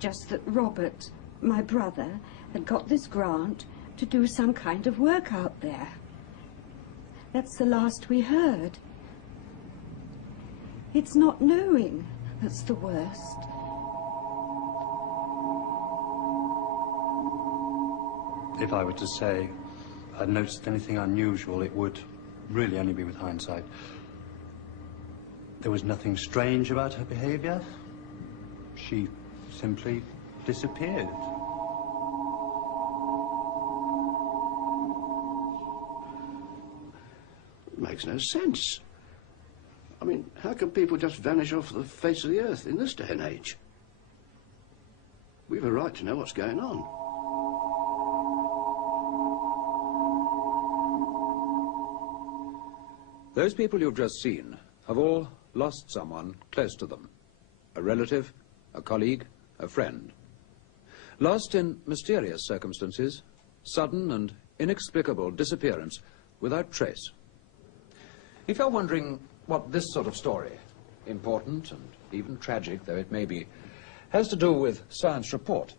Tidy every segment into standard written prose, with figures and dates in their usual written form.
just that Robert, my brother, had got this grant to do some kind of work out there. That's the last we heard. It's not knowing that's the worst. If I were to say I'd noticed anything unusual, it would really only be with hindsight. There was nothing strange about her behavior. She simply disappeared. It makes no sense. I mean, how can people just vanish off the face of the earth in this day and age? We've a right to know what's going on. Those people you've just seen have all lost someone close to them. A relative, a colleague, a friend. Lost in mysterious circumstances, sudden and inexplicable disappearance without trace. If you're wondering what this sort of story, important and even tragic though it may be, has to do with science report,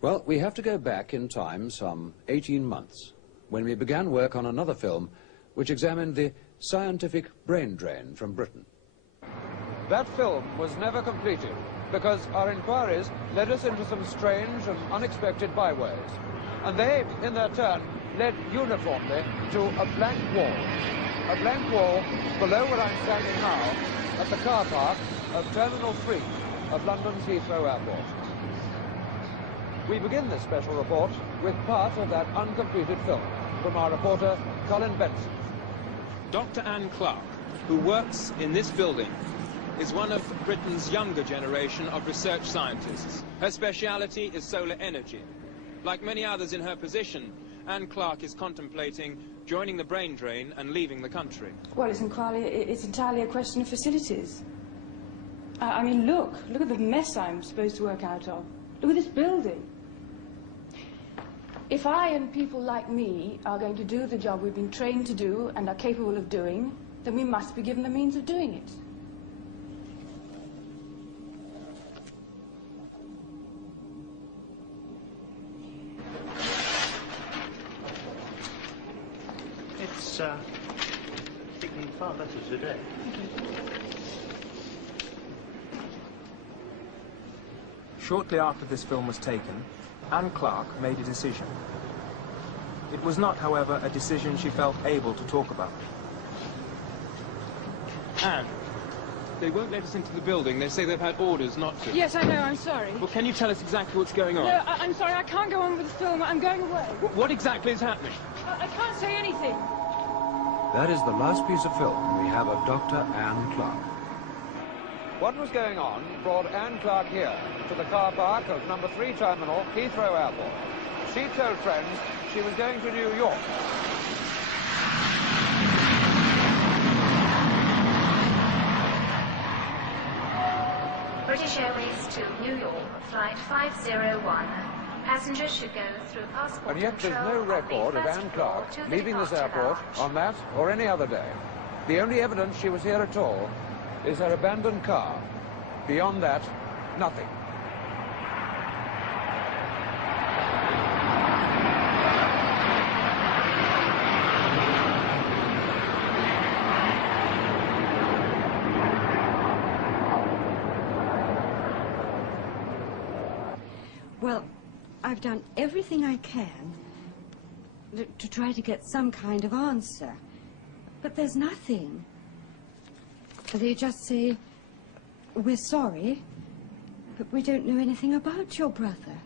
well, we have to go back in time some 18 months, when we began work on another film which examined the scientific brain drain from Britain. That film was never completed because our inquiries led us into some strange and unexpected byways. And they, in their turn, led uniformly to a blank wall. A blank wall below where I'm standing now at the car park of Terminal 3 of London's Heathrow Airport. We begin this special report with part of that uncompleted film from our reporter, Colin Benson. Dr. Anne Clark, who works in this building, is one of Britain's younger generation of research scientists. Her speciality is solar energy. Like many others in her position, Anne Clark is contemplating joining the brain drain and leaving the country. Well, it's entirely a question of facilities. I mean, look at the mess I'm supposed to work out of. Look at this building. If I and people like me are going to do the job we've been trained to do and are capable of doing, then we must be given the means of doing it. It's looking far better today. Shortly after this film was taken, Anne Clark made a decision. It was not, however, a decision she felt able to talk about. Anne, they won't let us into the building. They say they've had orders not to. Yes, I know, I'm sorry. Well, can you tell us exactly what's going on? No, I'm sorry, I can't go on with the film. I'm going away. What exactly is happening? I can't say anything. That is the last piece of film we have of Dr. Anne Clark. What was going on brought Anne Clark here to the car park of number 3 terminal, Heathrow Airport. She told friends she was going to New York. British Airways to New York, flight 501. Passengers should go through passport And yet there's no control record of Anne Clark leaving this airport on that or any other day. The only evidence she was here at all is her abandoned car. Beyond that, nothing. Well, I've done everything I can to try to get some kind of answer. But there's nothing. They just say, we're sorry, but we don't know anything about your brother.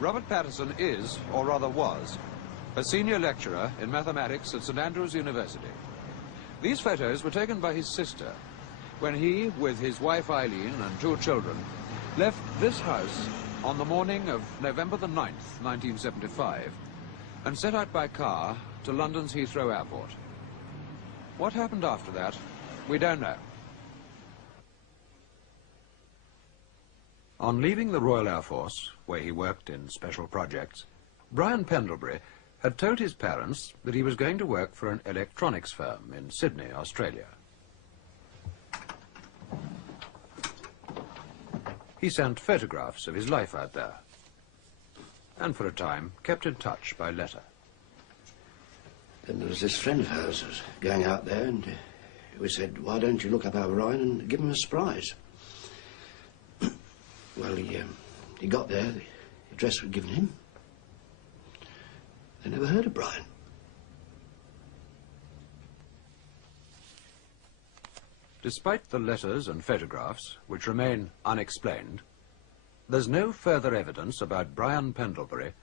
Robert Patterson is, or rather was, a senior lecturer in mathematics at St Andrews University. These photos were taken by his sister when he, with his wife Eileen and 2 children, left this house on the morning of November the 9th, 1975, and set out by car to London's Heathrow Airport. What happened after that, we don't know. On leaving the Royal Air Force, where he worked in special projects, Brian Pendlebury had told his parents that he was going to work for an electronics firm in Sydney, Australia. He sent photographs of his life out there, and for a time kept in touch by letter. Then there was this friend of hers who was going out there, and we said, why don't you look up O'Brien and give him a surprise? Well, he got there, the address was given him. They never heard of Brian. Despite the letters and photographs, which remain unexplained, there's no further evidence about Brian Pendlebury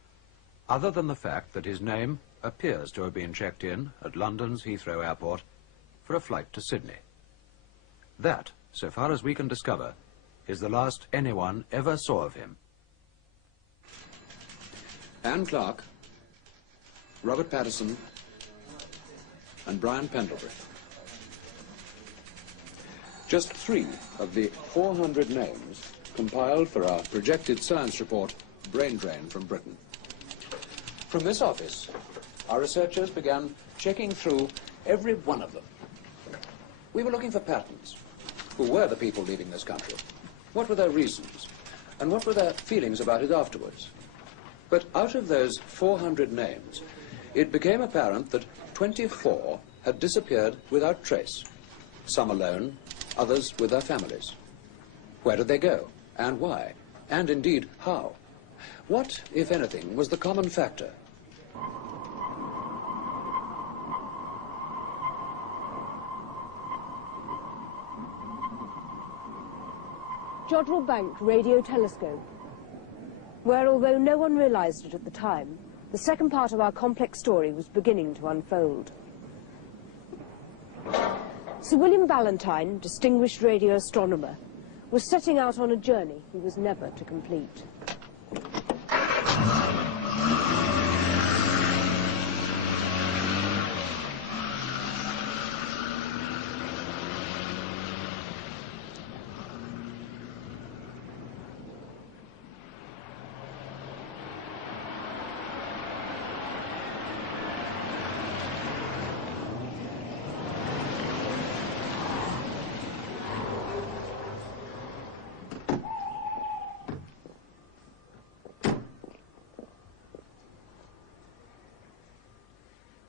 other than the fact that his name appears to have been checked in at London's Heathrow Airport for a flight to Sydney. That, so far as we can discover, is the last anyone ever saw of him. Anne Clark, Robert Patterson, and Brian Pendlebury. Just 3 of the 400 names compiled for our projected science report, Brain Drain from Britain. From this office, our researchers began checking through every one of them. We were looking for patterns. Who were the people leaving this country? What were their reasons? And what were their feelings about it afterwards? But out of those 400 names, it became apparent that 24 had disappeared without trace. Some alone, others with their families. Where did they go? And why? And indeed, how? What, if anything, was the common factor? Jodrell Bank Radio Telescope, where, although no one realized it at the time, the second part of our complex story was beginning to unfold. Sir William Ballantyne, distinguished radio astronomer, was setting out on a journey he was never to complete.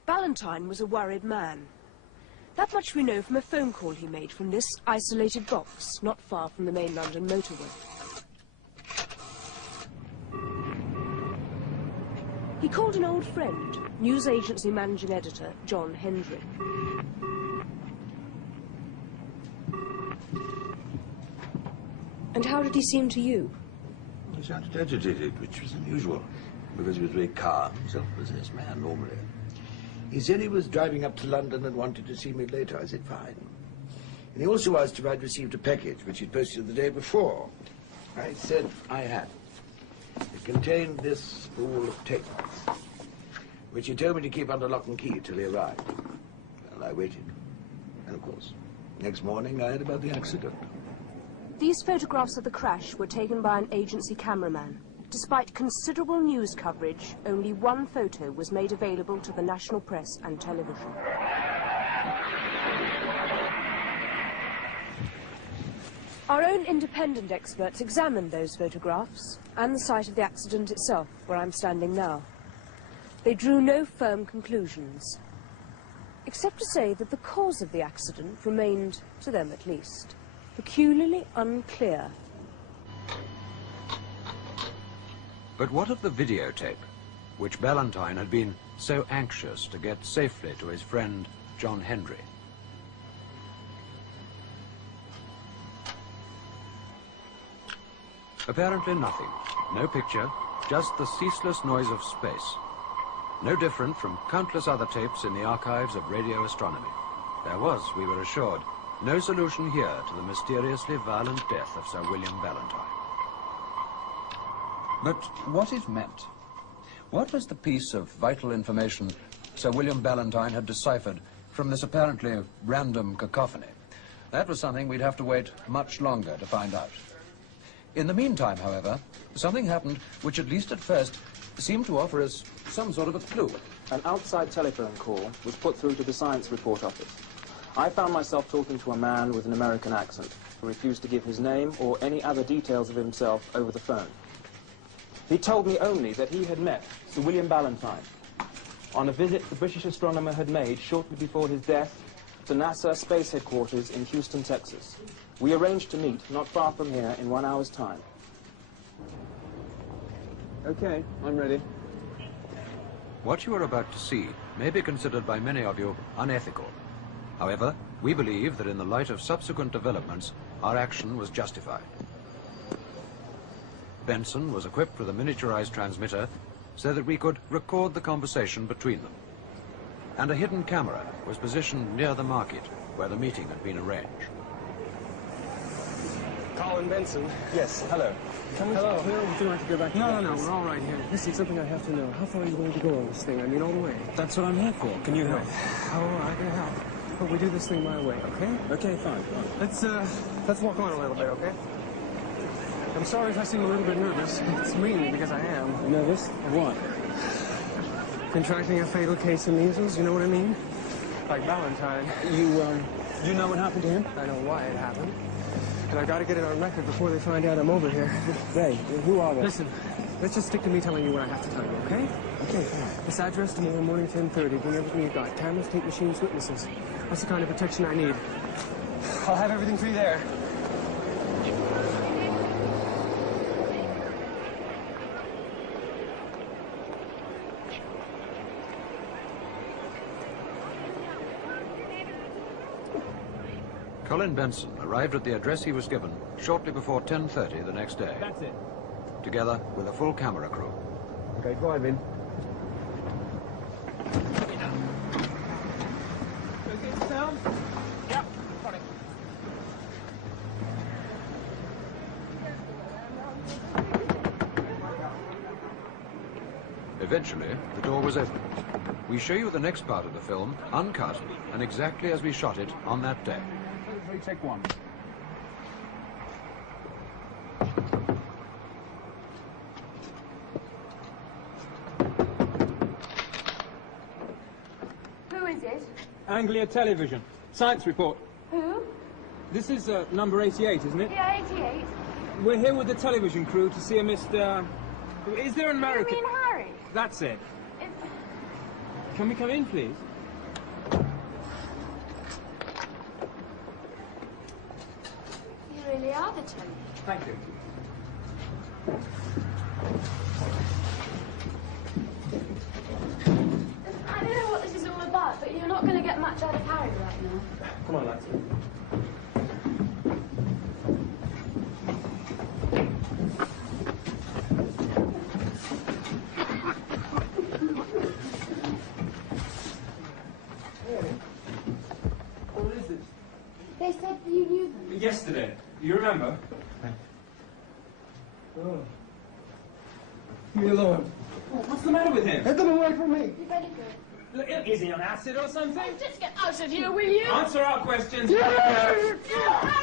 Ballantyne was a worried man. That much we know from a phone call he made from this isolated box, not far from the main London motorway. He called an old friend, news agency managing editor John Hendry. And how did he seem to you? He sounded agitated, which was unusual, because he was a very calm, self-possessed man normally. He said he was driving up to London and wanted to see me later. I said, fine. And he also asked if I'd received a package, which he'd posted the day before. I said I had. It contained this spool of tape, which he told me to keep under lock and key till he arrived. Well, I waited. And, of course, next morning I heard about the accident. These photographs of the crash were taken by an agency cameraman. Despite considerable news coverage, only one photo was made available to the national press and television. Our own independent experts examined those photographs and the site of the accident itself, where I'm standing now. They drew no firm conclusions, except to say that the cause of the accident remained, to them at least, peculiarly unclear. But what of the videotape, which Ballantyne had been so anxious to get safely to his friend John Hendry? Apparently nothing. No picture, just the ceaseless noise of space. No different from countless other tapes in the archives of radio astronomy. There was, we were assured, no solution here to the mysteriously violent death of Sir William Ballantyne. But what it meant? What was the piece of vital information Sir William Ballantyne had deciphered from this apparently random cacophony? That was something we'd have to wait much longer to find out. In the meantime, however, something happened which, at least at first, seemed to offer us some sort of a clue. An outside telephone call was put through to the science report office. I found myself talking to a man with an American accent. refused to give his name or any other details of himself over the phone. He told me only that he had met Sir William Ballantyne on a visit the British astronomer had made shortly before his death to NASA Space Headquarters in Houston, Texas. We arranged to meet not far from here in 1 hour's time. Okay, I'm ready. What you are about to see may be considered by many of you unethical. However, we believe that in the light of subsequent developments, our action was justified. Benson was equipped with a miniaturized transmitter so that we could record the conversation between them. And a hidden camera was positioned near the market where the meeting had been arranged. Colin Benson. Yes, hello. Hello. Would you like to go back to No, we're all right here. Listen, something I have to know. How far are you going to go on this thing? I mean, all the way. That's what I'm here for. Can you help? Oh, I can help. But we do this thing my way, okay? Okay, fine. Let's walk on a little bit, okay? I'm sorry if I seem a little bit nervous. It's mainly because I am. Nervous? What? Contracting a fatal case of measles, you know what I mean? Like Valentine. You know what happened to him? I know why it happened. And I gotta get it on record before they find out I'm over here. They? Who are they? Listen, let's just stick to me telling you what I have to tell you, okay? Okay, fine. This address tomorrow morning, 10:30. Bring everything you've got. Cameras, tape machines, witnesses. That's the kind of protection I need. I'll have everything for you there. Colin Benson arrived at the address he was given shortly before 10:30 the next day. That's it. Together with a full camera crew. Okay, drive in. Okay, sound? Yep, got it. Eventually, the door was opened. We show you the next part of the film, uncut, and exactly as we shot it on that day. Take one. Who is it? Anglia Television. Science report. Who? This is number 88, isn't it? Yeah, 88. We're here with the television crew to see a Mr... Is there an American... You mean Harry? That's it. Can we come in, please? You really are the television. Thank you. I don't know what this is all about, but you're not going to get much out of Harry right now. Come on, lads. What is it? They said you knew them. Yesterday. You remember? Oh. Leave me alone. What's the matter with him? Get them away from me. You better go. Look, is he on acid or something? Just get out of here, will you? Answer our questions. Harry!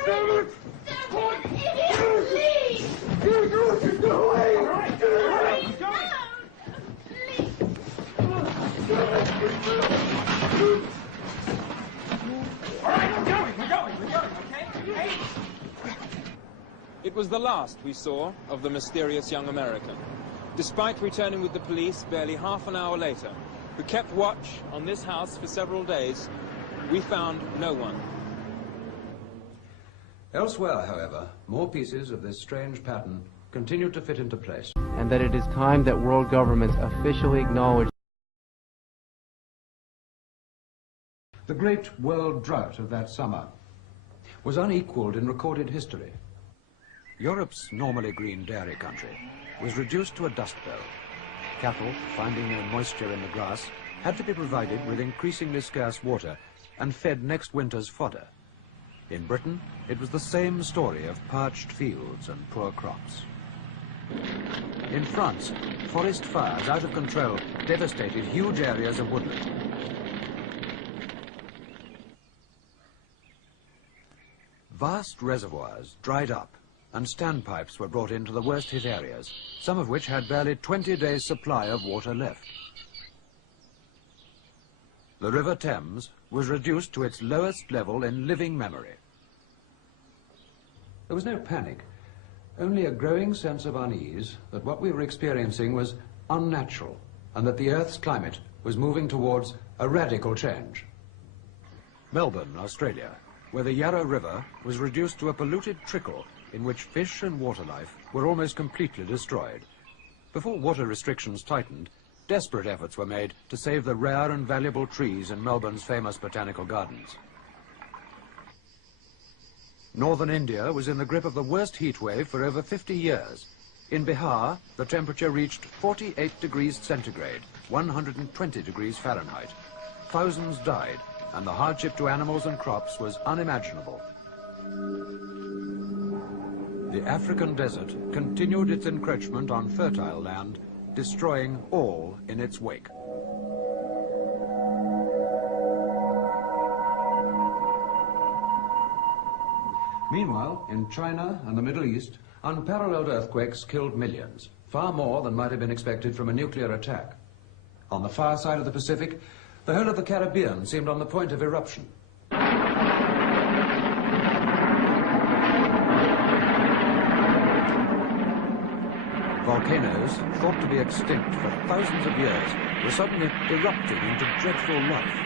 Don't idiot! Leave! Go away! All right, Harry, he's going. All right, we're going, okay? Hey! It was the last we saw of the mysterious young American. Despite returning with the police barely half an hour later, who kept watch on this house for several days, we found no one. Elsewhere, however, more pieces of this strange pattern continued to fit into place. And that it is time that world governments officially acknowledge The great world drought of that summer was unequaled in recorded history. Europe's normally green dairy country was reduced to a dust bowl. Cattle, finding no moisture in the grass, had to be provided with increasingly scarce water and fed next winter's fodder. In Britain, it was the same story of parched fields and poor crops. In France, forest fires out of control devastated huge areas of woodland. Vast reservoirs dried up, and standpipes were brought into the worst-hit areas, some of which had barely 20 days' supply of water left. The River Thames was reduced to its lowest level in living memory. There was no panic, only a growing sense of unease that what we were experiencing was unnatural and that the Earth's climate was moving towards a radical change. Melbourne, Australia, where the Yarra River was reduced to a polluted trickle in which fish and water life were almost completely destroyed. Before water restrictions tightened, desperate efforts were made to save the rare and valuable trees in Melbourne's famous botanical gardens. Northern India was in the grip of the worst heat wave for over 50 years. In Bihar, the temperature reached 48 degrees centigrade, 120 degrees Fahrenheit. Thousands died, and the hardship to animals and crops was unimaginable. The African desert continued its encroachment on fertile land, destroying all in its wake. Meanwhile, in China and the Middle East, unparalleled earthquakes killed millions, far more than might have been expected from a nuclear attack. On the far side of the Pacific, the whole of the Caribbean seemed on the point of eruption. Volcanoes, thought to be extinct for thousands of years, were suddenly erupting into dreadful life.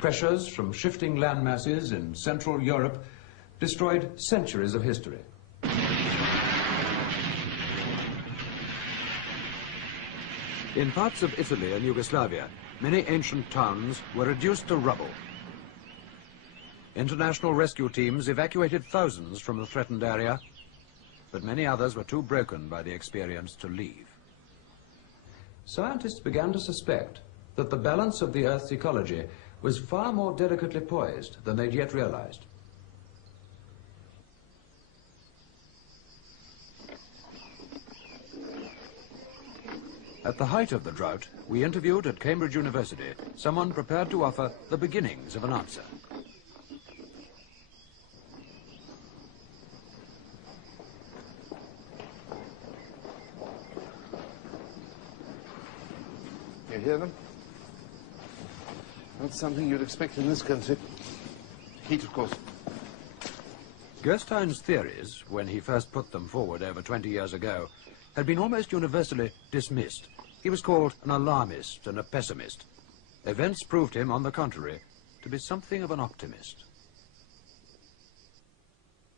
Pressures from shifting land masses in Central Europe destroyed centuries of history. In parts of Italy and Yugoslavia, many ancient towns were reduced to rubble. International rescue teams evacuated thousands from the threatened area, but many others were too broken by the experience to leave. Scientists began to suspect that the balance of the Earth's ecology was far more delicately poised than they'd yet realized. At the height of the drought, we interviewed at Cambridge University someone prepared to offer the beginnings of an answer. You hear them? Not something you'd expect in this country. Heat, of course. Gerstein's theories, when he first put them forward over 20 years ago, had been almost universally dismissed. He was called an alarmist and a pessimist. Events proved him, on the contrary, to be something of an optimist.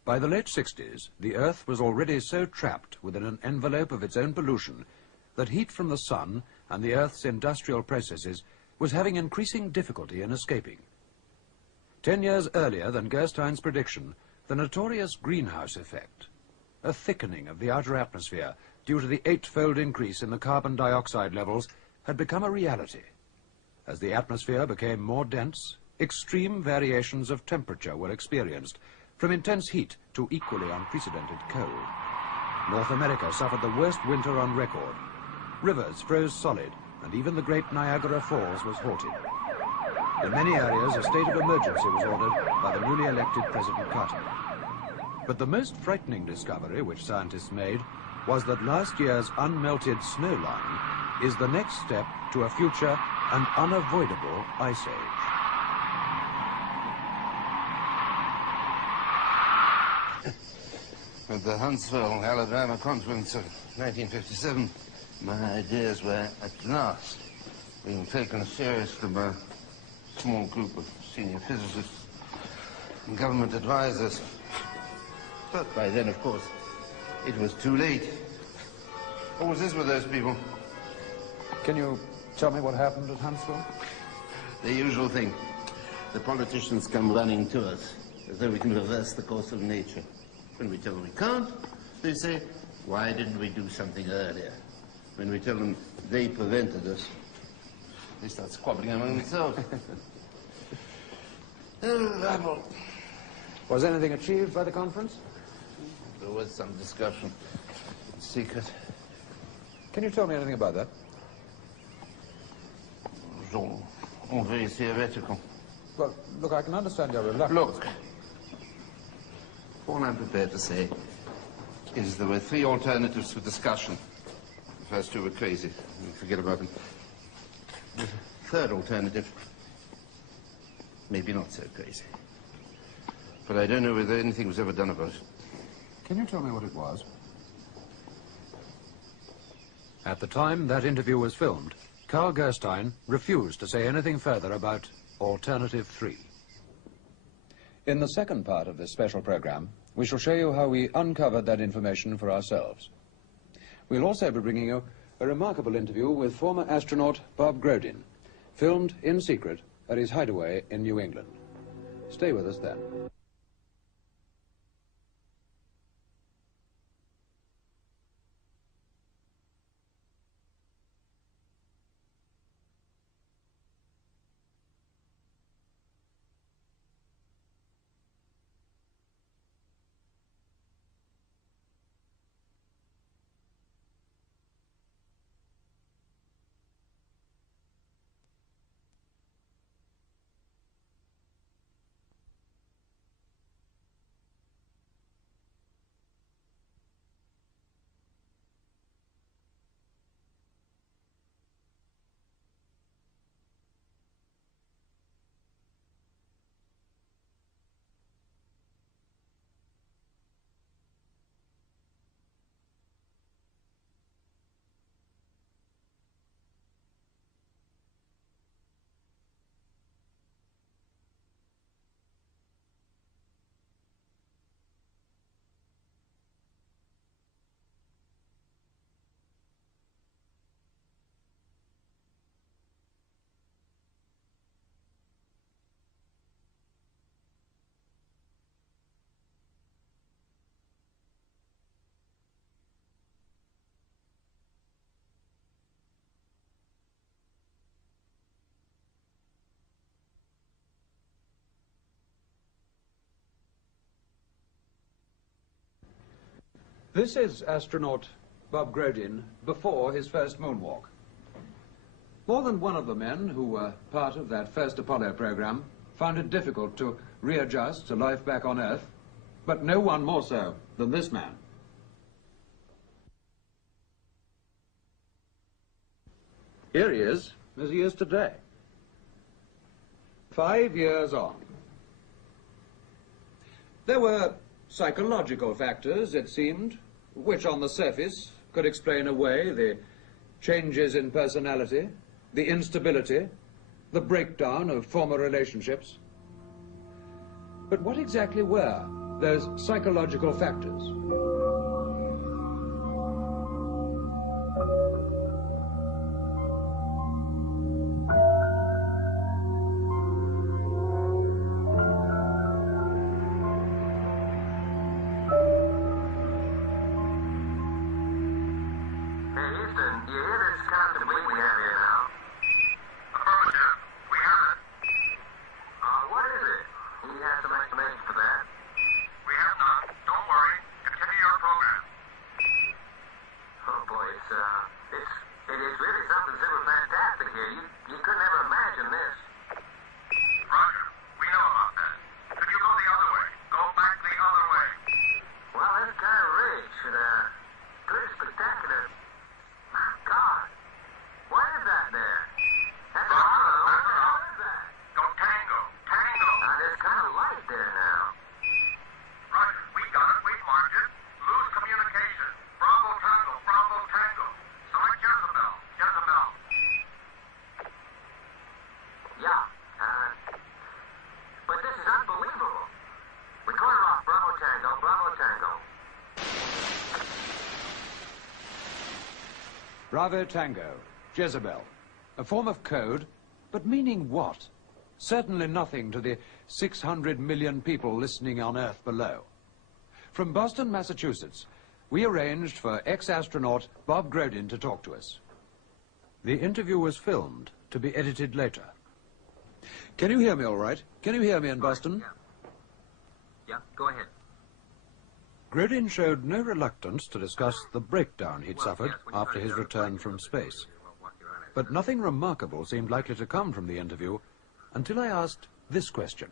By the late 60s, the Earth was already so trapped within an envelope of its own pollution that heat from the sun and the Earth's industrial processes was having increasing difficulty in escaping. 10 years earlier than Gerstein's prediction, the notorious greenhouse effect, a thickening of the outer atmosphere due to the 8-fold increase in the carbon dioxide levels, had become a reality. As the atmosphere became more dense, extreme variations of temperature were experienced, from intense heat to equally unprecedented cold. North America suffered the worst winter on record. Rivers froze solid, and even the great Niagara Falls was halted. In many areas, a state of emergency was ordered by the newly elected President Carter. But the most frightening discovery which scientists made was that last year's unmelted snow line is the next step to a future and unavoidable ice age. At the Huntsville, Alabama conference of 1957, my ideas were at last being taken seriously by a small group of senior physicists and government advisors. But by then, of course, it was too late. What was this with those people? Can you tell me what happened at Huntsville? The usual thing. The politicians come running to us as though we can reverse the course of nature. When we tell them we can't, they say, why didn't we do something earlier? When we tell them they prevented us, they start squabbling among themselves. Rabble. Was anything achieved by the conference? There was some discussion. Secret. Can you tell me anything about that? It was all very theoretical. Well, look, I can understand your reluctance. Look, all I'm prepared to say is there were 3 alternatives for discussion. The first 2 were crazy. Forget about them. The third alternative, maybe not so crazy. But I don't know whether anything was ever done about it. Can you tell me what it was? At the time that interview was filmed, Carl Gerstein refused to say anything further about Alternative 3. In the second part of this special program, we shall show you how we uncovered that information for ourselves. We'll also be bringing you a remarkable interview with former astronaut Bob Grodin, filmed in secret at his hideaway in New England. Stay with us then. This is astronaut Bob Grodin before his first moonwalk. More than one of the men who were part of that first Apollo program found it difficult to readjust to life back on Earth, but no one more so than this man. Here he is, as he is today. 5 years on. There were psychological factors, it seemed, which on the surface could explain away the changes in personality, the instability, the breakdown of former relationships. But what exactly were those psychological factors? Bravo Tango, Jezebel. A form of code, but meaning what? Certainly nothing to the 600 million people listening on Earth below. From Boston, Massachusetts, we arranged for ex-astronaut Bob Grodin to talk to us. The interview was filmed to be edited later. Can you hear me all right? Can you hear me in Boston? Yeah, go ahead. Grodin showed no reluctance to discuss the breakdown he'd suffered after his return from space. But nothing remarkable seemed likely to come from the interview until I asked this question.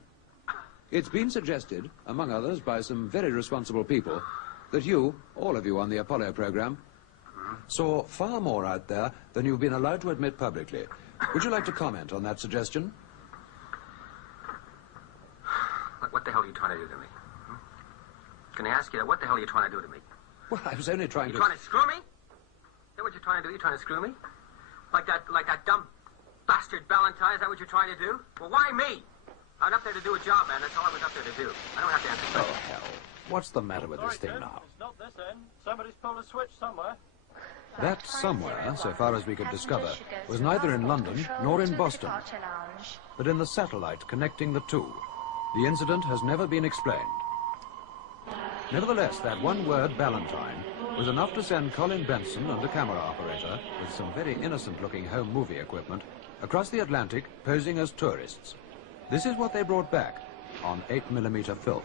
It's been suggested, among others by some very responsible people, that you, all of you on the Apollo program, saw far more out there than you've been allowed to admit publicly. Would you like to comment on that suggestion? What the hell are you trying to do to me? Hmm? Can I ask you that? What the hell are you trying to do to me? Well, I was only trying You trying to screw me? Is that what you're trying to do? You trying to screw me? Like that dumb bastard Valentine? Is that what you're trying to do? Well, why me? I was up there to do a job, man. That's all I was up there to do. I don't have to answer questions. Oh, hell. What's the matter with this thing now? It's not this end. Somebody's pulled a switch somewhere. That somewhere, so far as we could discover, was neither in London nor in Boston, but in the satellite connecting the two. The incident has never been explained. Nevertheless, that one word, Ballantyne, was enough to send Colin Benson and a camera operator, with some very innocent-looking home movie equipment, across the Atlantic, posing as tourists. This is what they brought back on 8mm film.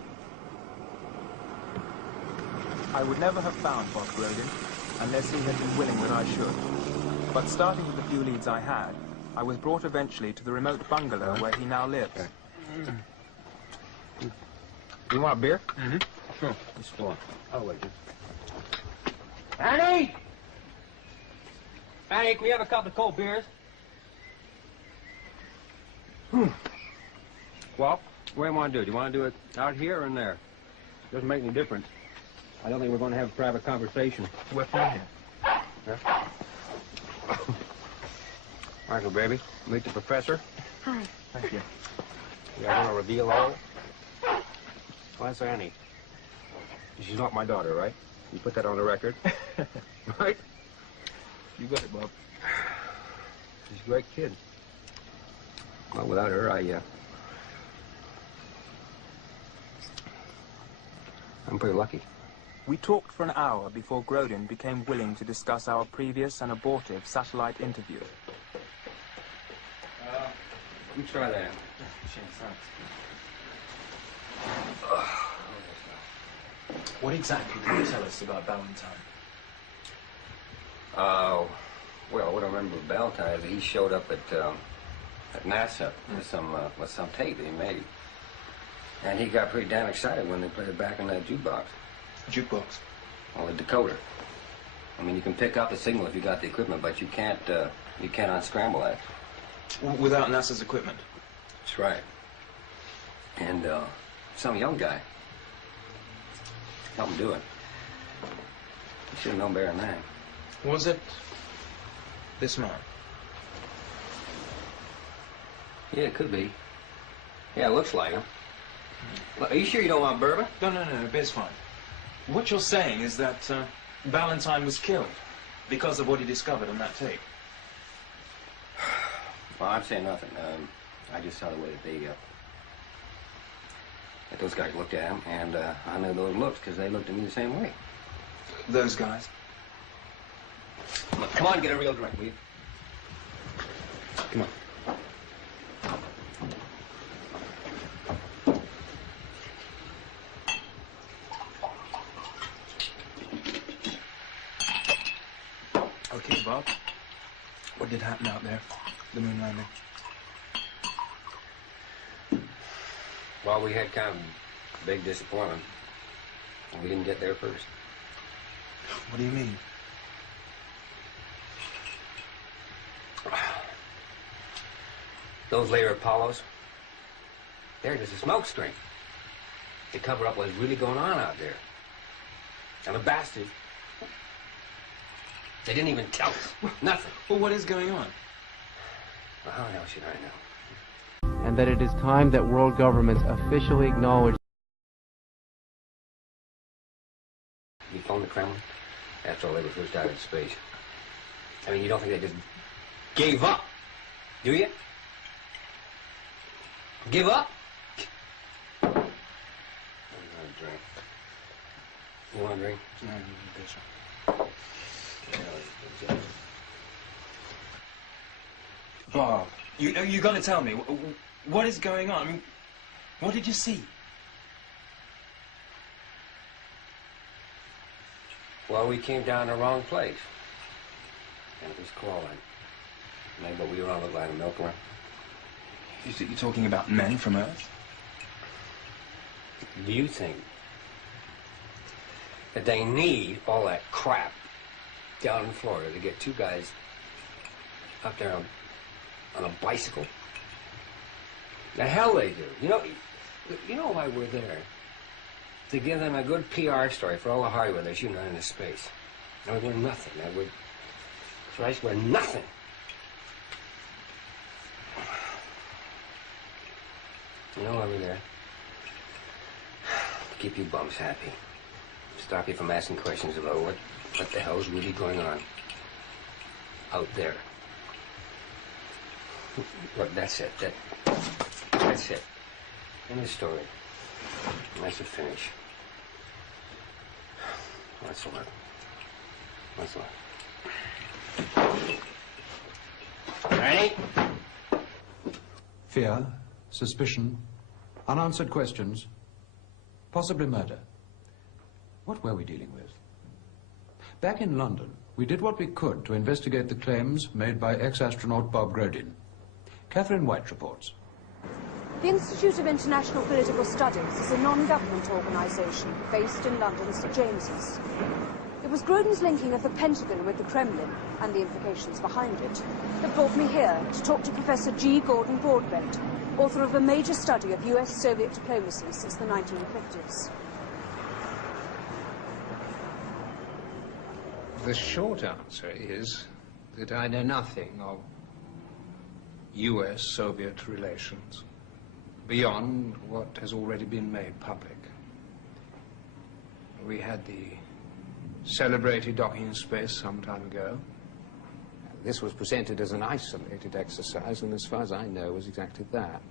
I would never have found Bob Grodin unless he had been willing that I should. But starting with the few leads I had, I was brought eventually to the remote bungalow where he now lives. You want beer? Mm-hmm. Sure. Just one. I'll wait. Annie! Annie, can we have a couple of cold beers? Well, what do you want to do? Do you want to do it out here or in there? Doesn't make any difference. I don't think we're going to have a private conversation. We're fine here. Huh? Michael, baby, meet the professor. Hi. Thank you. You are going to reveal all? Well, that's Annie. She's not my daughter, right? You put that on the record. Right? You got it, Bob. She's a great kid. Well, without her, I'm pretty lucky. We talked for an hour before Grodin became willing to discuss our previous and abortive satellite interview. You try that. What exactly did you tell us about Valentine? Well, what I remember of Valentine is he showed up at NASA with some tape that he made. And he got pretty damn excited when they played it back in that jukebox. Jukebox? Well, a decoder. I mean, you can pick up the signal if you got the equipment, but you can't unscramble that. Without NASA's equipment? That's right. And some young guy helped him do it. You should have known better than that. Was it this man? Yeah, it could be. Yeah, it looks like him. Are you sure you don't want bourbon? No, beer's fine. What you're saying is that Valentine was killed because of what he discovered on that tape. Well, I'm saying nothing. I just saw the way that those guys looked at him, and I know those looks because they looked at me the same way. Those guys? Look, come on, get a real drink, will you? Come on. Okay, Bob. What did happen out there? The moon landing? Well, we had kind of a big disappointment. We didn't get there first. What do you mean? Those later Apollos, they're just a smoke screen. They cover up what's really going on out there. And the bastards, they didn't even tell us. Nothing. Well, what is going on? Well, how the hell should I know? And that it is time that world governments officially acknowledge. You phoned the Kremlin after all they were first out of space. I mean, you don't think they just gave up, do you? Give up? I'm gonna drink. You want a drink? No, I don't think so. Bob, you're going to tell me, what is going on? I mean, what did you see? Well, we came down the wrong place. And it was crawling. Maybe what we were on looked like a milkworm. You're talking about men from Earth? Do you think that they need all that crap down in Florida to get two guys up there on a bicycle? The hell they do. You know why we're there? To give them a good PR story for all the Hollywood they're shooting out into space. And we're nothing. Christ, we're nothing. You know why we're there? To keep you bums happy. Stop you from asking questions about what the hell's really going on out there. Look, that's it. That's it. End of story. That's the finish. That's a lot. That's a lot. Ready? Fear, suspicion, unanswered questions, possibly murder. What were we dealing with? Back in London, we did what we could to investigate the claims made by ex-astronaut Bob Grodin. Catherine White reports. The Institute of International Political Studies is a non-government organisation based in London's St James's. It was Grodin's linking of the Pentagon with the Kremlin and the implications behind it that brought me here to talk to Professor G. Gordon Broadbent, author of a major study of US-Soviet diplomacy since the 1950s. The short answer is that I know nothing of US-Soviet relations beyond what has already been made public. We had the celebrated docking in space some time ago. This was presented as an isolated exercise, and as far as I know, was exactly that.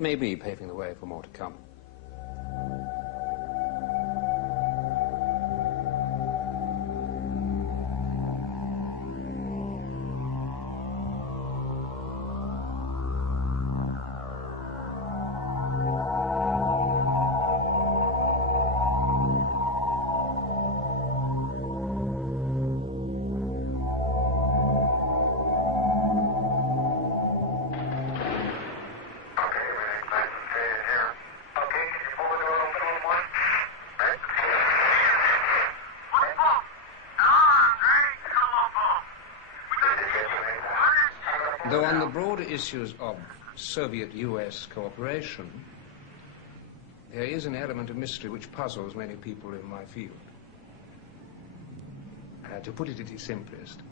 Maybe paving the way for more to come. Though on the broader issues of Soviet-US cooperation, there is an element of mystery which puzzles many people in my field. To put it at its simplest,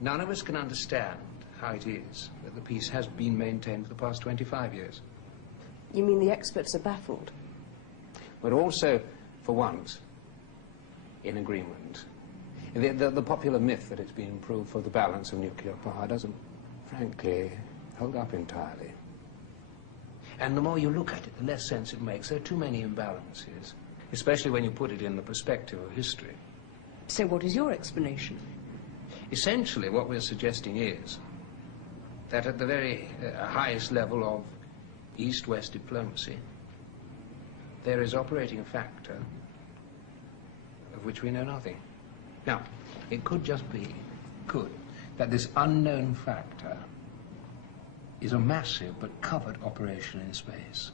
none of us can understand how it is that the peace has been maintained for the past 25 years. You mean the experts are baffled? But also, for once, in agreement. The popular myth that it's been improved for the balance of nuclear power doesn't, frankly, hold up entirely. And the more you look at it, the less sense it makes. There are too many imbalances, especially when you put it in the perspective of history. So what is your explanation? Essentially, what we're suggesting is that at the very highest level of East-West diplomacy, there is operating a factor of which we know nothing. Now, it could just be, that this unknown factor is a massive but covered operation in space.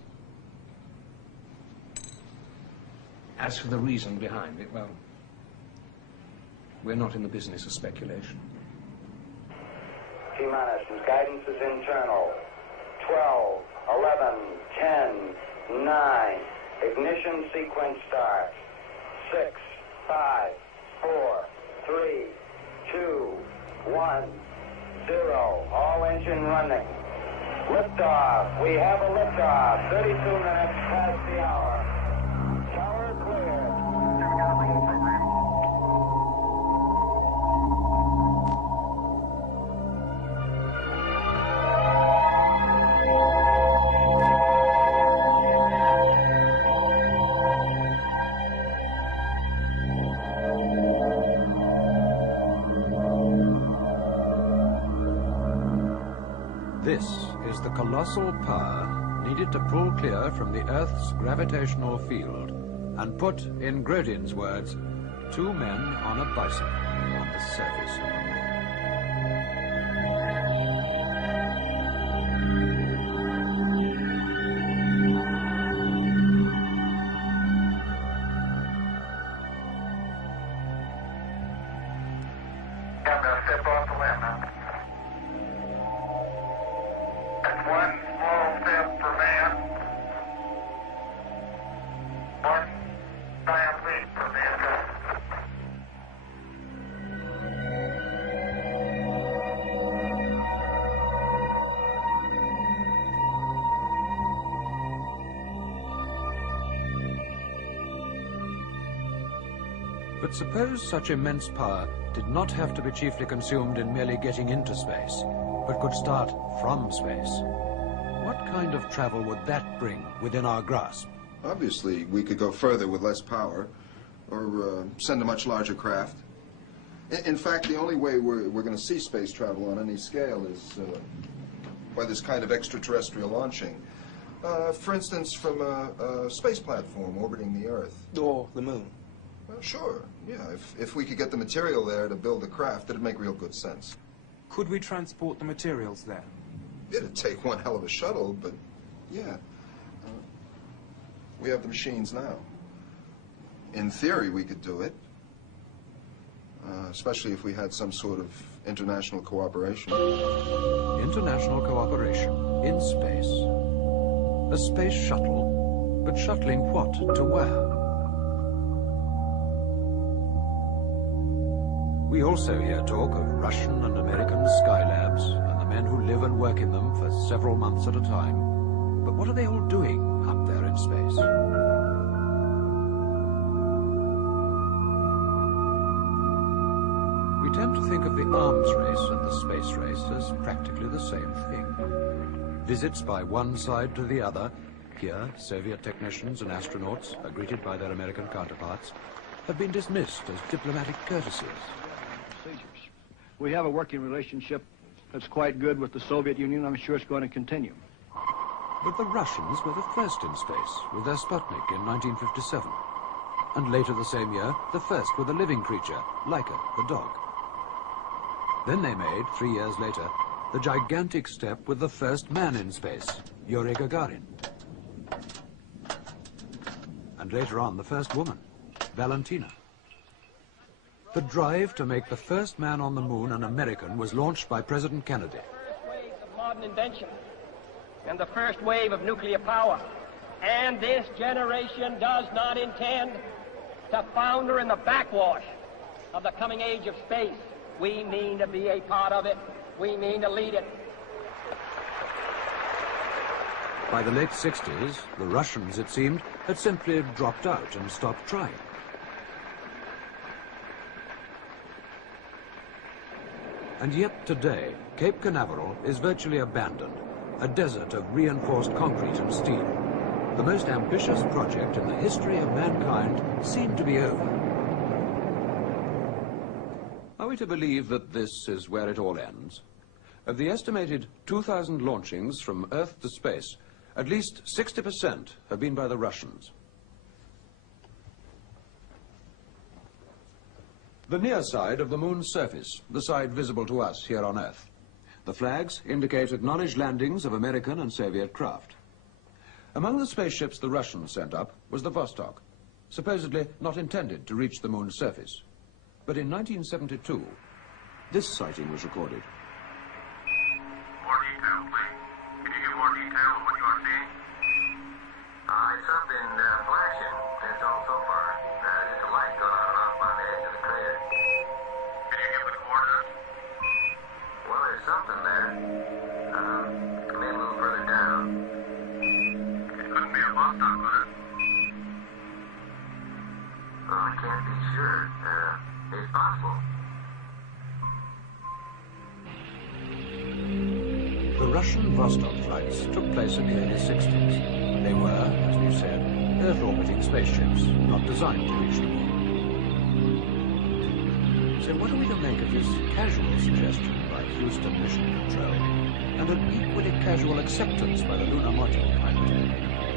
As for the reason behind it, well, we're not in the business of speculation. T-minus, guidance is internal. 12, 11, 10, 9. Ignition sequence start. 6, 5, 4, 3, 2, 1, 0. All engine running. Liftoff. We have a liftoff. 32 minutes past the hour. Tower clear. This is the colossal power needed to pull clear from the Earth's gravitational field and put, in Grodin's words, two men on a bicycle on the surface. But suppose such immense power did not have to be chiefly consumed in merely getting into space, but could start from space. What kind of travel would that bring within our grasp? Obviously, we could go further with less power, or send a much larger craft. In fact, the only way we're going to see space travel on any scale is by this kind of extraterrestrial launching. For instance, from a space platform orbiting the Earth. Or the moon. Well, sure, yeah. If we could get the material there to build a craft, it'd make real good sense. Could we transport the materials there? It'd take one hell of a shuttle, but yeah. We have the machines now. In theory, we could do it. Especially if we had some sort of international cooperation. International cooperation in space. A space shuttle, but shuttling what to where? We also hear talk of Russian and American skylabs and the men who live and work in them for several months at a time. But what are they all doing up there in space? We tend to think of the arms race and the space race as practically the same thing. Visits by one side to the other. Here, Soviet technicians and astronauts are greeted by their American counterparts, have been dismissed as diplomatic courtesies. We have a working relationship that's quite good with the Soviet Union. I'm sure it's going to continue. But the Russians were the first in space with their Sputnik in 1957. And later the same year, the first with a living creature, Laika, the dog. Then they made, 3 years later, the gigantic step with the first man in space, Yuri Gagarin. And later on, the first woman, Valentina. The drive to make the first man on the moon an American was launched by President Kennedy. First wave of modern invention and the first wave of nuclear power. And this generation does not intend to founder in the backwash of the coming age of space. We mean to be a part of it. We mean to lead it. By the late 60s, the Russians, it seemed, had simply dropped out and stopped trying. And yet today, Cape Canaveral is virtually abandoned, a desert of reinforced concrete and steel. The most ambitious project in the history of mankind seemed to be over. Are we to believe that this is where it all ends? Of the estimated 2,000 launchings from Earth to space, at least 60% have been by the Russians. The near side of the moon's surface, the side visible to us here on Earth. The flags indicate acknowledged landings of American and Soviet craft. Among the spaceships the Russians sent up was the Vostok, supposedly not intended to reach the moon's surface. But in 1972, this sighting was recorded. More detail, please. Can you give more detail on what you are seeing? It's something flashing. That's all so far. Just a light going on and off by the edge of the crater. Can you give the coordinates? Well, there's something there. Come in a little further down. It couldn't be a Vostok, could it? Well, I can't be sure. It's possible. The Russian Vostok flights took place in the early 60s. They were, as we've said, Earth-orbiting spaceships, not designed to reach the moon. So what are we to make of this casual suggestion by Houston Mission Control, and an equally casual acceptance by the lunar module pilot,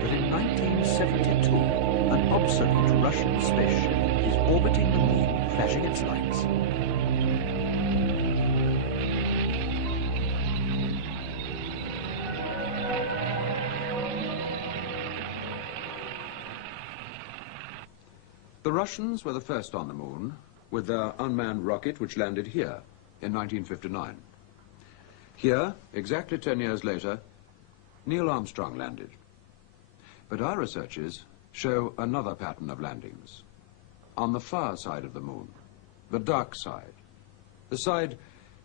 that in 1972, an obsolete Russian spaceship is orbiting the moon, flashing its lights? The Russians were the first on the moon, with their unmanned rocket which landed here in 1959. Here, exactly 10 years later, Neil Armstrong landed. But our researches show another pattern of landings. On the far side of the moon, the dark side, the side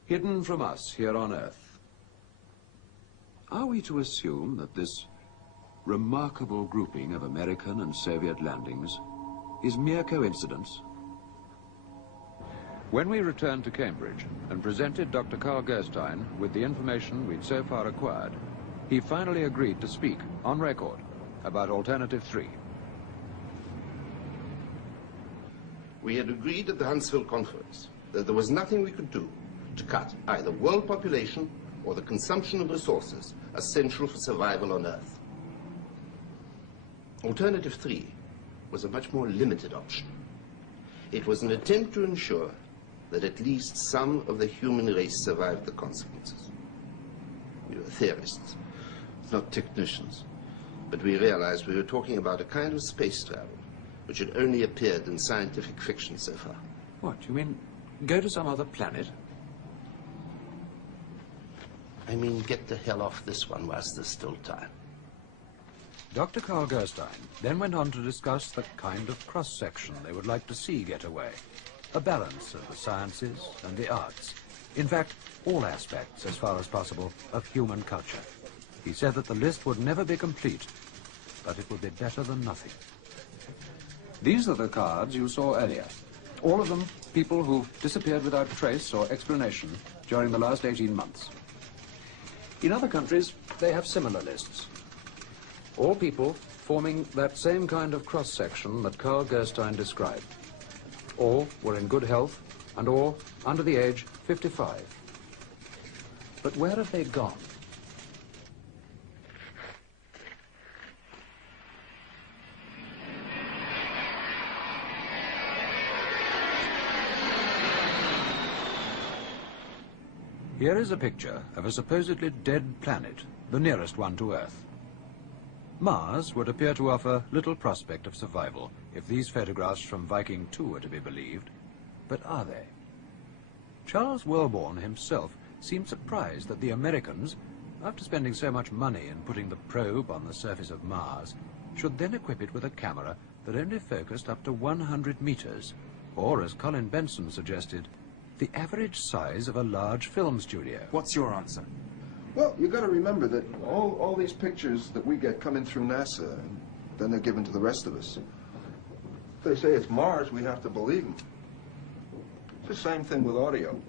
hidden from us here on Earth. Are we to assume that this remarkable grouping of American and Soviet landings is mere coincidence, When we returned to Cambridge and presented Dr. Carl Gerstein with the information we'd so far acquired, he finally agreed to speak, on record, about Alternative 3. We had agreed at the Huntsville conference that there was nothing we could do to cut either world population or the consumption of resources essential for survival on Earth. Alternative 3 was a much more limited option. It was an attempt to ensure that at least some of the human race survived the consequences. We were theorists, not technicians, but we realized we were talking about a kind of space travel which had only appeared in scientific fiction so far. What, you mean go to some other planet? I mean, get the hell off this one whilst there's still time. Dr. Carl Gerstein then went on to discuss the kind of cross-section they would like to see get away. A balance of the sciences and the arts. In fact, all aspects, as far as possible, of human culture. He said that the list would never be complete, but it would be better than nothing. These are the cards you saw earlier. All of them people who've disappeared without trace or explanation during the last 18 months. In other countries, they have similar lists. All people forming that same kind of cross-section that Carl Gerstein described. All were in good health, and all under the age of 55. But where have they gone? Here is a picture of a supposedly dead planet, the nearest one to Earth. Mars would appear to offer little prospect of survival if these photographs from Viking 2 are to be believed. But are they? Charles Wellborn himself seemed surprised that the Americans, after spending so much money in putting the probe on the surface of Mars, should then equip it with a camera that only focused up to 100 meters, or, as Colin Benson suggested, the average size of a large film studio. What's your answer? Well, you got to remember that all these pictures that we get come in through NASA, and then they're given to the rest of us. If they say it's Mars, we have to believe them. It's the same thing with audio.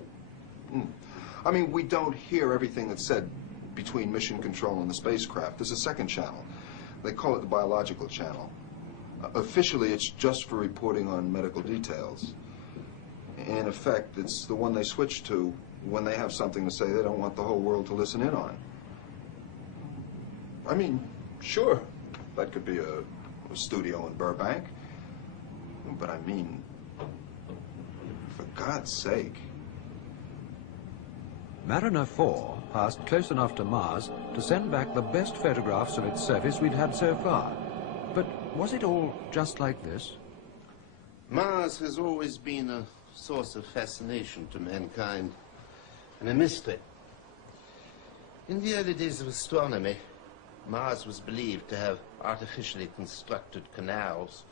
I mean, we don't hear everything that's said between mission control and the spacecraft. There's a second channel. They call it the biological channel. Officially, it's just for reporting on medical details. In effect, it's the one they switch to when they have something to say they don't want the whole world to listen in on. I mean, sure, that could be a studio in Burbank. But I mean, for God's sake. Mariner 4 passed close enough to Mars to send back the best photographs of its surface we'd had so far. But was it all just like this? Mars has always been a source of fascination to mankind and a mystery. In the early days of astronomy, Mars was believed to have artificially constructed canals,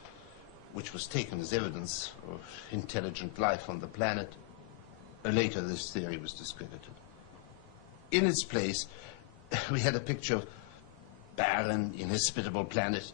which was taken as evidence of intelligent life on the planet. Later, this theory was discredited. In its place, we had a picture of barren, inhospitable planet